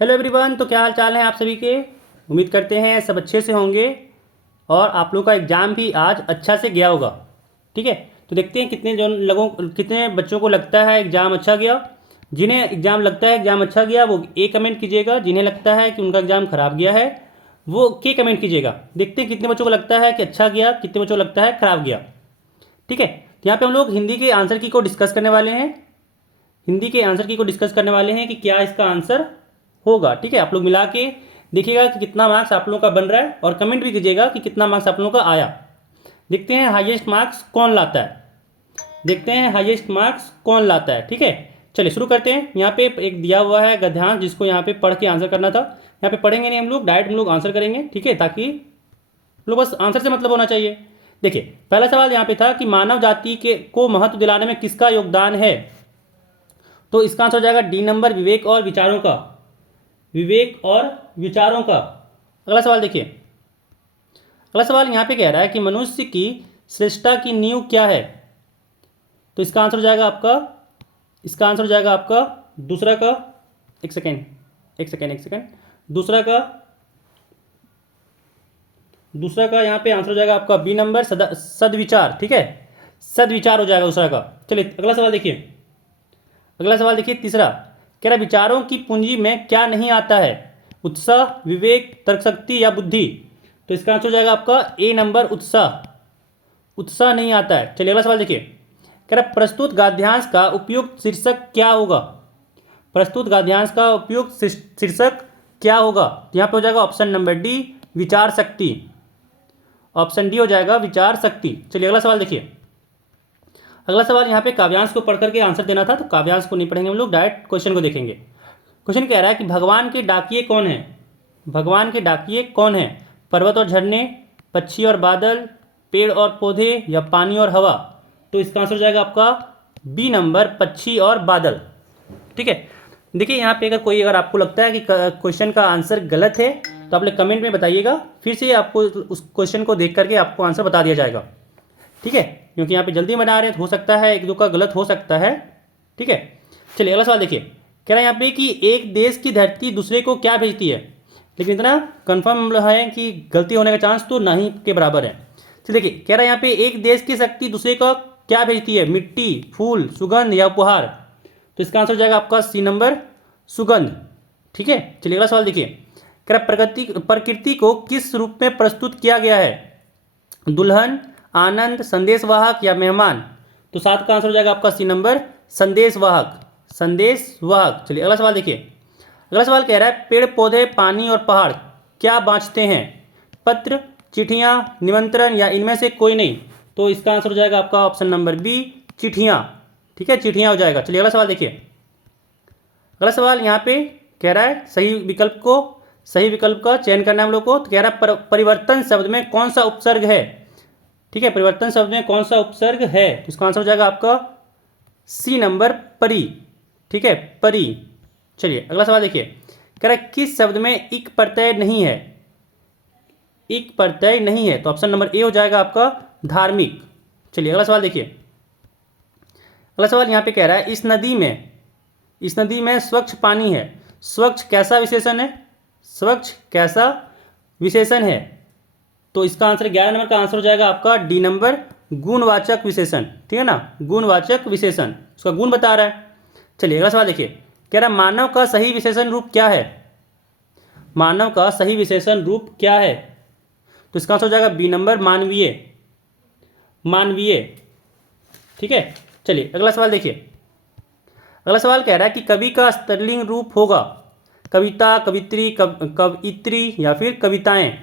Hello everyone. तो क्या हाल चाल है आप सभी के। उम्मीद करते हैं सब अच्छे से होंगे और आप लोगों का एग्ज़ाम भी आज अच्छा से गया होगा। ठीक है, तो देखते हैं कितने बच्चों को लगता है एग्ज़ाम अच्छा गया। जिन्हें एग्ज़ाम लगता है एग्ज़ाम अच्छा गया वो ए कमेंट कीजिएगा, जिन्हें लगता है कि उनका एग्ज़ाम ख़राब गया है वो के कमेंट कीजिएगा। देखते हैं कितने बच्चों को लगता है कि अच्छा गया, कितने बच्चों को लगता है ख़राब गया। ठीक है, तो यहाँ पे हम लोग हिंदी के आंसर की को डिस्कस करने वाले हैं। हिंदी के आंसर की को डिस्कस करने वाले हैं कि क्या इसका आंसर होगा। ठीक है, आप लोग मिला के देखिएगा कि कितना मार्क्स आप लोगों का बन रहा है और कमेंट भी कीजिएगा कि कितना मार्क्स आप लोगों का आया। देखते हैं हाईएस्ट मार्क्स कौन लाता है, देखते हैं हाईएस्ट मार्क्स कौन लाता है। ठीक है, चलिए शुरू करते हैं। यहाँ पे एक दिया हुआ है गद्यांश जिसको यहाँ पे पढ़ के आंसर करना था। यहाँ पे पढ़ेंगे नहीं हम लोग, डायरेक्ट हम लोग आंसर करेंगे। ठीक है, ताकि लोग बस आंसर से मतलब होना चाहिए। देखिए पहला सवाल यहाँ पे था कि मानव जाति के को महत्व दिलाने में किसका योगदान है। तो इसका आंसर हो जाएगा डी नंबर, विवेक और विचारों का। विवेक और विचारों का। अगला सवाल देखिए, अगला सवाल यहाँ पे कह रहा है कि मनुष्य की श्रेष्ठता की नींव क्या है। तो इसका आंसर हो जाएगा आपका, इसका आंसर हो जाएगा आपका दूसरा का, एक सेकेंड दूसरा का, दूसरा का यहाँ पे आंसर हो जाएगा आपका बी नंबर, सदविचार। ठीक है, सदविचार हो जाएगा दूसरा का। चलिए अगला सवाल देखिए, अगला सवाल देखिए तीसरा, कह रहा विचारों की पूंजी में क्या नहीं आता है। उत्साह, विवेक, तर्कशक्ति या बुद्धि। तो इसका आंसर हो जाएगा आपका ए नंबर, उत्साह। उत्साह नहीं आता है। चलिए अगला सवाल देखिए, कह रहा प्रस्तुत गद्यांश का उपयुक्त शीर्षक क्या होगा। प्रस्तुत गद्यांश का उपयुक्त शीर्षक क्या होगा। यहाँ पे हो जाएगा ऑप्शन नंबर डी, विचार शक्ति। ऑप्शन डी हो जाएगा विचार शक्ति। चलिए अगला सवाल देखिए, अगला सवाल यहाँ पे काव्यांश को पढ़ करके आंसर देना था, तो काव्यांश को नहीं पढ़ेंगे हम लोग, डायरेक्ट क्वेश्चन को देखेंगे। क्वेश्चन कह रहा है कि भगवान के डाकिये कौन है। भगवान के डाकिये कौन है। पर्वत और झरने, पक्षी और बादल, पेड़ और पौधे या पानी और हवा। तो इसका आंसर हो जाएगा आपका बी नंबर, पक्षी और बादल। ठीक है, देखिए यहाँ पे अगर आपको लगता है कि क्वेश्चन का आंसर गलत है तो आप लोग कमेंट में बताइएगा, फिर से आपको उस क्वेश्चन को देख करके आपको आंसर बता दिया जाएगा। ठीक है, क्योंकि यहाँ पे जल्दी बना रहे हैं तो हो सकता है एक दो का गलत हो सकता है। ठीक है, चलिए अगला सवाल देखिए, कह रहा है यहाँ पे कि एक देश की धरती दूसरे को क्या भेजती है। लेकिन इतना कंफर्म है कि गलती होने का चांस तो नहीं के बराबर है। चलिए देखिए, कह रहा है यहाँ पे एक देश की शक्ति दूसरे को क्या भेजती है। मिट्टी, फूल, सुगंध या उपहार। तो इसका आंसर हो जाएगा आपका सी नंबर, सुगंध। ठीक है, चलिए अगला सवाल देखिए, कह रहा प्रकृति को किस रूप में प्रस्तुत किया गया है। दुल्हन, आनंद, संदेशवाहक या मेहमान। तो सात का आंसर हो जाएगा आपका सी नंबर, संदेशवाहक। संदेशवाहक। चलिए अगला सवाल देखिए, अगला सवाल कह रहा है पेड़ पौधे, पानी और पहाड़ क्या बाँचते हैं। पत्र, चिट्ठियाँ, निमंत्रण या इनमें से कोई नहीं। तो इसका आंसर हो जाएगा आपका ऑप्शन नंबर बी, चिट्ठियाँ। ठीक है, चिट्ठियाँ हो जाएगा। चलिए अगला सवाल देखिए, अगला सवाल यहाँ पे कह रहा है सही विकल्प का चयन करना है हम लोग को। तो कह रहा है परिवर्तन शब्द में कौन सा उपसर्ग है। ठीक है, परिवर्तन शब्द में कौन सा उपसर्ग है। तो इसका आंसर हो जाएगा आपका सी नंबर, परी। ठीक है, परी। चलिए अगला सवाल देखिए, कह रहा है किस शब्द में इक प्रत्यय नहीं है। इक प्रत्यय नहीं है, तो ऑप्शन नंबर ए हो जाएगा आपका, धार्मिक। चलिए अगला सवाल देखिए, अगला सवाल यहाँ पे कह रहा है इस नदी में स्वच्छ पानी है। स्वच्छ कैसा विशेषण है। स्वच्छ कैसा विशेषण है। तो इसका आंसर 11 नंबर का आंसर हो जाएगा आपका डी नंबर, गुणवाचक विशेषण। ठीक है ना, गुणवाचक विशेषण, उसका गुण बता रहा है। चलिए अगला सवाल देखिए, कह रहा मानव का सही विशेषण रूप क्या है। मानव का सही विशेषण रूप क्या है। तो इसका आंसर हो जाएगा बी नंबर, मानवीय। मानवीय। ठीक है, चलिए अगला सवाल देखिए, अगला सवाल कह रहा है कि कवि का स्त्रीलिंग रूप होगा। कविता, कवित्री, कवियत्री या फिर कविताएं।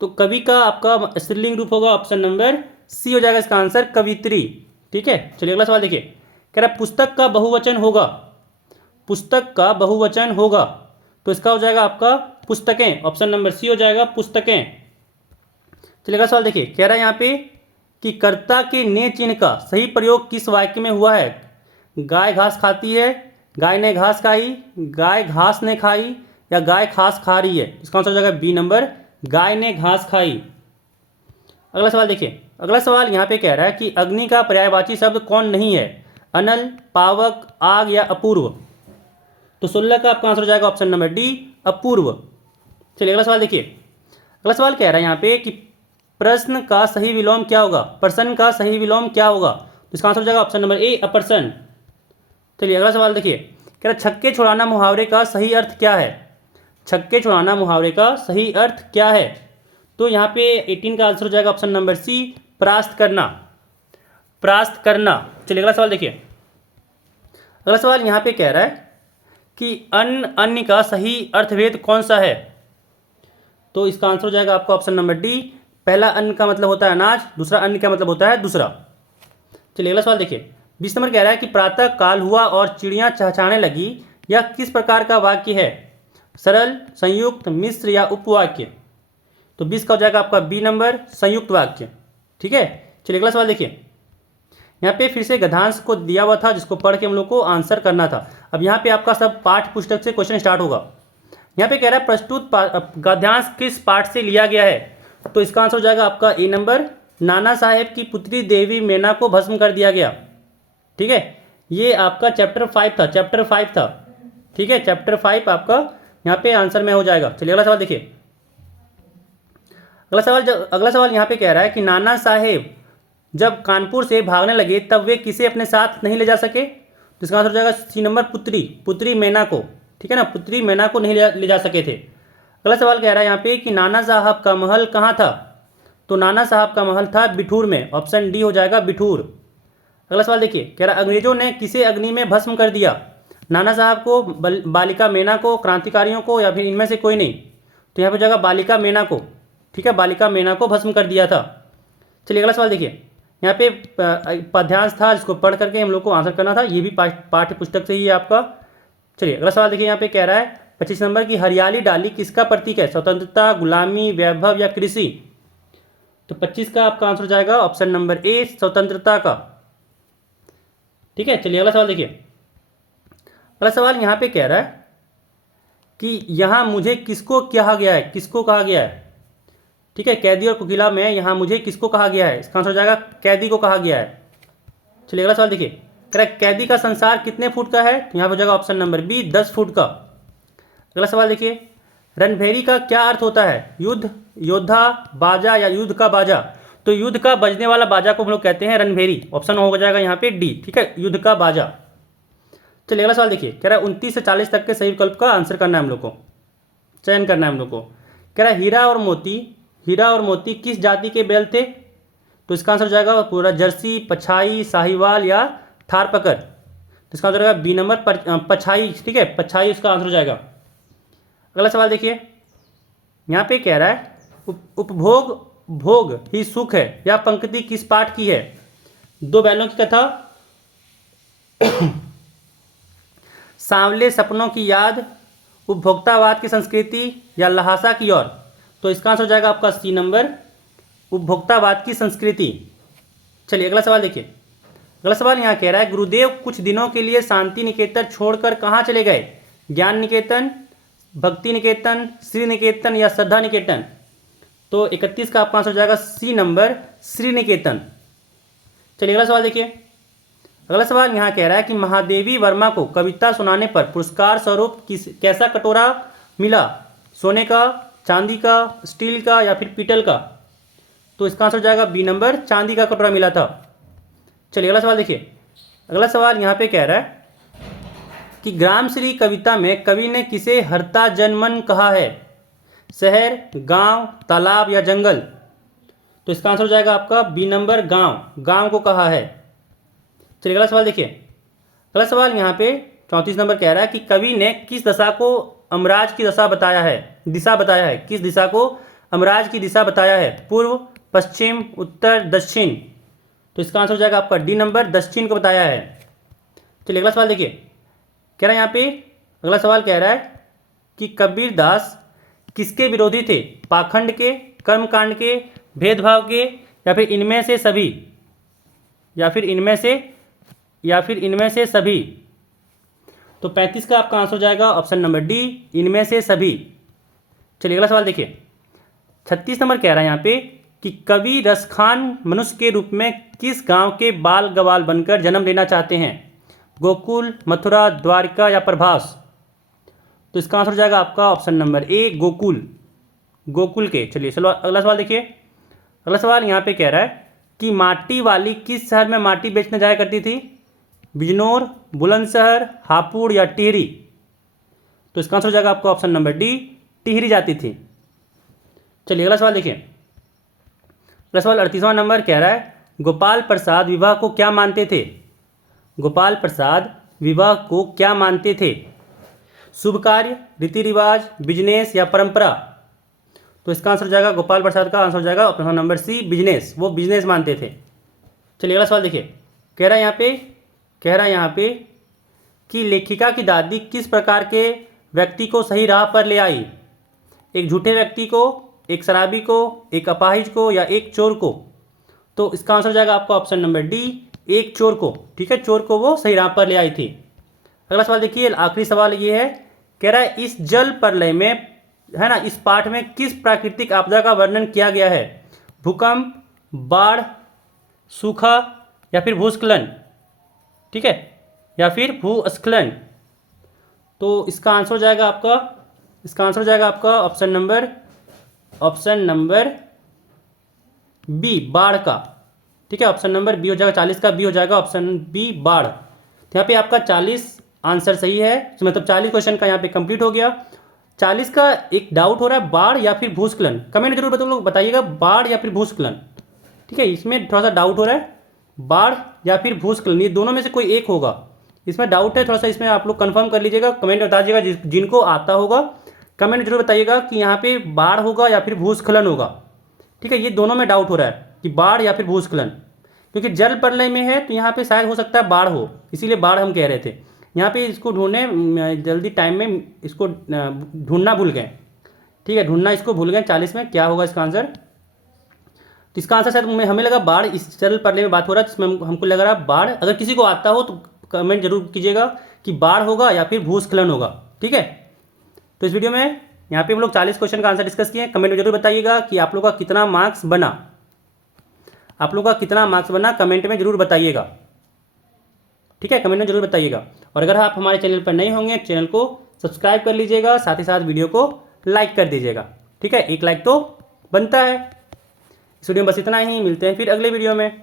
तो कवि का आपका स्त्रीलिंग रूप होगा ऑप्शन नंबर सी हो जाएगा इसका आंसर, कवित्री। ठीक है, चलिए अगला सवाल देखिए, कह रहा है पुस्तक का बहुवचन होगा। पुस्तक का बहुवचन होगा। तो इसका हो जाएगा आपका पुस्तकें। ऑप्शन नंबर सी हो जाएगा, पुस्तकें। चलिए अगला सवाल देखिए, कह रहा है यहाँ पे कि कर्ता के ने चिन्ह का सही प्रयोग किस वाक्य में हुआ है। गाय घास खाती है, गाय ने घास खाई, गाय घास ने खाई या गाय घास खा रही है। इसका आंसर हो जाएगा बी नंबर, गाय ने घास खाई। अगला सवाल देखिए, अगला सवाल यहाँ पे कह रहा है कि अग्नि का पर्यायवाची शब्द कौन नहीं है। अनल, पावक, आग या अपूर्व। तो 16 का आपका आंसर हो जाएगा ऑप्शन नंबर डी, अपूर्व। चलिए अगला सवाल देखिए। अगला सवाल कह रहा है यहाँ पे कि प्रश्न का सही विलोम क्या होगा, प्रश्न का सही विलोम क्या होगा, तो इसका आंसर हो जाएगा ऑप्शन नंबर ए, अप्रश्न। चलिए अगला सवाल देखिए, कह रहा है छक्के छुड़ाना मुहावरे का सही अर्थ क्या है, छक्के छुड़ाना मुहावरे का सही अर्थ क्या है, तो यहाँ पे 18 का आंसर हो जाएगा ऑप्शन नंबर सी, परास्त करना, परास्त करना। चलिए अगला सवाल देखिए। अगला सवाल यहाँ पे कह रहा है कि अन्न अन्य का सही अर्थभेद कौन सा है, तो इसका आंसर हो जाएगा आपका ऑप्शन नंबर डी, पहला अन्न का मतलब होता है अनाज, दूसरा अन्न का मतलब होता है दूसरा। चलिए अगला सवाल देखिए। 20 नंबर कह रहा है कि प्रातः काल हुआ और चिड़ियां चहचहाने लगी, यह किस प्रकार का वाक्य है, सरल, संयुक्त, मिश्र या उपवाक्य, तो 20 का हो जाएगा आपका बी नंबर, संयुक्त वाक्य। ठीक है। चलिए अगला सवाल देखिए। यहाँ पे फिर से गद्यांश को दिया हुआ था जिसको पढ़ के हम लोग को आंसर करना था। अब यहाँ पे आपका सब पाठ्य पुस्तक से क्वेश्चन स्टार्ट होगा। यहाँ पे कह रहा है प्रस्तुत गद्यांश किस पाठ से लिया गया है, तो इसका आंसर हो जाएगा आपका ए नंबर, नाना साहेब की पुत्री देवी मैना को भस्म कर दिया गया। ठीक है, ये आपका चैप्टर 5 था, चैप्टर 5 था। ठीक है, चैप्टर 5 आपका यहाँ पे आंसर में हो जाएगा। चलिए अगला सवाल देखिए। अगला सवाल यहाँ पे कह रहा है कि नाना साहेब जब कानपुर से भागने लगे तब वे किसे अपने साथ नहीं ले जा सके, तो इसका आंसर हो जाएगा सी नंबर, पुत्री, पुत्री मैना को। ठीक है ना, पुत्री मैना को नहीं ले जा सके थे। अगला सवाल कह रहा है यहाँ पे कि नाना साहब का महल कहाँ था, तो नाना साहब का महल था बिठूर में, ऑप्शन डी हो जाएगा बिठूर। अगला सवाल देखिए, कह रहा है अंग्रेजों ने किसे अग्नि में भस्म कर दिया, नाना साहब को, बालिका मैना को, क्रांतिकारियों को, या फिर इनमें से कोई नहीं, तो यहाँ पर हो जाएगा बालिका मैना को। ठीक है, बालिका मैना को भस्म कर दिया था। चलिए अगला सवाल देखिए। यहाँ पे पद्यांश था जिसको पढ़ करके हम लोग को आंसर करना था, ये भी पाठ्य पुस्तक से ही है आपका। चलिए अगला सवाल देखिए। यहाँ पे कह रहा है 25 नंबर की हरियाली डाली किसका प्रतीक है, स्वतंत्रता, गुलामी, वैभव या कृषि, तो 25 का आपका आंसर हो जाएगा ऑप्शन नंबर ए, स्वतंत्रता का। ठीक है। चलिए अगला सवाल देखिए। अगला सवाल यहाँ पे कह रहा है कि यहाँ मुझे किसको कहा गया है, किसको कहा गया है। ठीक है, कैदी और कोकिला में यहाँ मुझे किसको कहा गया है, इसका आंसर हो जाएगा कैदी को कहा गया है। चलिए अगला सवाल देखिए। करेक्ट, कैदी का संसार कितने फुट का है, तो यहाँ पर हो जाएगा ऑप्शन नंबर बी, 10 फुट का। अगला सवाल देखिए। रणभेरी का क्या अर्थ होता है, युद्ध, योद्धा, बाजा या युद्ध का बाजा, तो युद्ध का बजने वाला बाजा को हम लोग कहते हैं रणभेरी, ऑप्शन हो जाएगा यहाँ पे डी। ठीक है, युद्ध का बाजा। चलिए अगला सवाल देखिए। कह रहा है 29 से 40 तक के सही विकल्प का आंसर करना है हम लोग को, चयन करना है हम लोग को। कह रहा है हीरा और मोती, हीरा और मोती किस जाति के बैल थे, तो इसका आंसर हो जाएगा पूरा जर्सी, पछाई, साहिवाल या थारपकर, तो इसका आंसर हो जाएगा बी नंबर, पछाई। ठीक है, पछाई इसका आंसर हो जाएगा। अगला सवाल देखिए। यहाँ पे कह रहा है उपभोग भोग ही सुख है, यह पंक्ति किस पाठ की है, दो बैलों की कथा, सांवले सपनों की याद, उपभोक्तावाद की संस्कृति या लहासा की ओर, तो इसका आंसर हो जाएगा आपका सी नंबर, उपभोक्तावाद की संस्कृति। चलिए अगला सवाल देखिए। अगला सवाल यहाँ कह रहा है गुरुदेव कुछ दिनों के लिए शांति निकेतन छोड़कर कहाँ चले गए, ज्ञान निकेतन, भक्ति निकेतन, श्री निकेतन या श्रद्धा निकेतन, तो 31 का आपका आंसर हो जाएगा सी नंबर, श्री निकेतन। चलिए अगला सवाल देखिए। अगला सवाल यहाँ कह रहा है कि महादेवी वर्मा को कविता सुनाने पर पुरस्कार स्वरूप कैसा कटोरा मिला, सोने का, चांदी का, स्टील का या फिर पीतल का, तो इसका आंसर हो जाएगा बी नंबर, चांदी का कटोरा मिला था। चलिए अगला सवाल देखिए। अगला सवाल यहाँ पे कह रहा है कि ग्रामश्री कविता में कवि ने किसे हरता जनमन कहा है, शहर, गांव, तालाब या जंगल, तो इसका आंसर हो जाएगा आपका बी नंबर, गांव, गांव को कहा है। चलिए अगला सवाल देखिए। अगला सवाल यहाँ पे 34 नंबर कह रहा है कि कवि ने किस दशा को अमराज की दशा बताया है, दिशा बताया है, किस दिशा को अमराज की दिशा बताया है, पूर्व, पश्चिम, उत्तर, दक्षिण, तो इसका आंसर हो जाएगा आपका डी नंबर, दक्षिण को बताया है। चलिए अगला सवाल देखिए। कह रहा है यहाँ पे अगला सवाल कह रहा है कि कबीर दास किसके विरोधी थे, पाखंड के, कर्मकांड के, भेदभाव के या फिर इनमें से सभी, या फिर इनमें से सभी, तो 35 का आपका आंसर हो जाएगा ऑप्शन नंबर डी, इनमें से सभी। चलिए अगला सवाल देखिए। 36 नंबर कह रहा है यहाँ पे कि कवि रसखान मनुष्य के रूप में किस गांव के बाल गवाल बनकर जन्म लेना चाहते हैं, गोकुल, मथुरा, द्वारिका या प्रभास, तो इसका आंसर हो जाएगा आपका option number A Gokul, Gokul के। चलिए चलो अगला सवाल देखिए। अगला सवाल यहाँ पे कह रहा है कि माटी वाली किस शहर में माटी बेचने जाया करती थी? बिजनौर, बुलंदशहर, हापुड़ या टिहरी? तो इसका आंसर हो जाएगा आपका ऑप्शन नंबर डी, टिहरी जाती थी। चलिए अगला सवाल देखिए। अगला सवाल 38वां नंबर कह रहा है गोपाल प्रसाद विवाह को क्या मानते थे? गोपाल प्रसाद विवाह को क्या मानते थे? शुभ कार्य, रीति रिवाज, बिजनेस या परंपरा? तो इसका आंसर हो जाएगा, गोपाल प्रसाद का आंसर हो जाएगा ऑप्शन नंबर सी, बिजनेस। वो बिजनेस मानते थे। चलिए अगला सवाल देखिए। कह रहा है यहाँ पे कि लेखिका की दादी किस प्रकार के व्यक्ति को सही राह पर ले आई? एक झूठे व्यक्ति को, एक शराबी को, एक अपाहिज को या एक चोर को? तो इसका आंसर हो जाएगा आपका ऑप्शन नंबर डी, एक चोर को। ठीक है, चोर को वो सही राह पर ले आई थी। अगला सवाल देखिए, आखिरी सवाल ये है, कह रहा है इस जल प्रलय में, है ना, इस पाठ में किस प्राकृतिक आपदा का वर्णन किया गया है? भूकंप, बाढ़, सूखा या फिर भूस्खलन? ठीक है, या फिर भूस्खलन? तो इसका आंसर हो जाएगा आपका ऑप्शन नंबर बी, बाढ़ का। ठीक है, ऑप्शन नंबर बी हो जाएगा, 40 का बी हो जाएगा ऑप्शन बी, बाढ़। तो यहाँ पे आपका 40 आंसर सही है, तो मतलब 40 क्वेश्चन का यहाँ पे कंप्लीट हो गया। 40 का एक डाउट हो रहा है, बाढ़ या फिर भूस्खलन। कमेंट में जरूर बताइएगा, बाढ़ या फिर भूस्खलन। ठीक है, इसमें थोड़ा सा डाउट हो रहा है, बाढ़ या फिर भूस्खलन, ये दोनों में से कोई एक होगा। इसमें डाउट है थोड़ा सा, इसमें आप लोग कंफर्म कर लीजिएगा, कमेंट बता दीजिएगा। जिनको आता होगा कमेंट जरूर बताइएगा कि यहाँ पे बाढ़ होगा या फिर भूस्खलन होगा। ठीक है, ये दोनों में डाउट हो रहा है कि बाढ़ या फिर भूस्खलन, क्योंकि जल प्रलय में है तो यहाँ पे शायद हो सकता है बाढ़ हो, इसीलिए बाढ़ हम कह रहे थे। यहाँ पे इसको ढूंढने जल्दी टाइम में इसको ढूंढना भूल गए। ठीक है, ढूंढना इसको भूल गए 40 में, क्या होगा इसका आंसर? तो इसका आंसर शायद हमें लगा बाढ़, इस जल प्रलय में बात हो रहा है, जिसमें हमको लग रहा है बाढ़। अगर किसी को आता हो तो कमेंट जरूर कीजिएगा कि बाढ़ होगा या फिर भूस्खलन होगा। ठीक है, तो इस वीडियो में यहाँ पे हम लोग 40 क्वेश्चन का आंसर डिस्कस किए। कमेंट में जरूर बताइएगा कि आप लोग का कितना मार्क्स बना, कमेंट में जरूर बताइएगा। ठीक है, कमेंट में जरूर बताइएगा। और अगर आप हमारे चैनल पर नए होंगे, चैनल को सब्सक्राइब कर लीजिएगा, साथ ही साथ वीडियो को लाइक कर दीजिएगा। ठीक है, एक लाइक तो बनता है। इस वीडियो में बस इतना ही, मिलते हैं फिर अगले वीडियो में।